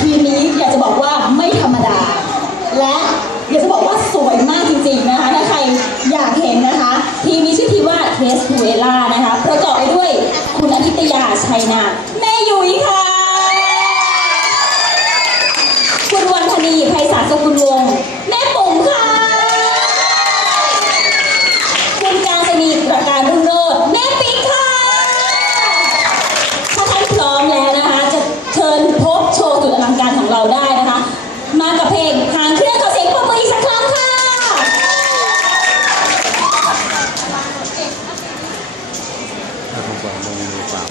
ทีนี้อยากจะบอกว่าไม่ธรรมดา และอยากจะบอกว่าสวยมากจริงๆนะคะถ้าใคร มากับเพลงหางเครื่องขอเสียงปรบมืออีกสักครั้งค่ะ ถ้าทำกว่ามองดูเปล่า